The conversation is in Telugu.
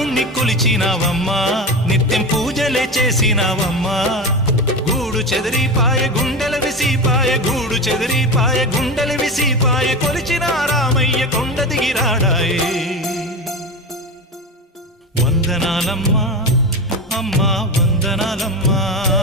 రాముణ్ణి కొలిచినావమ్మా నిత్యం పూజలే చేసినావమ్మా గూడు చెదిరిపాయ గుండెల విసిపాయ గూడు చెదిరిపాయ గుండెల విసిపాయ కొలిచిన రామయ్య కొండ దిగిరాడాయే వందనాలమ్మా అమ్మా వందనాలమ్మా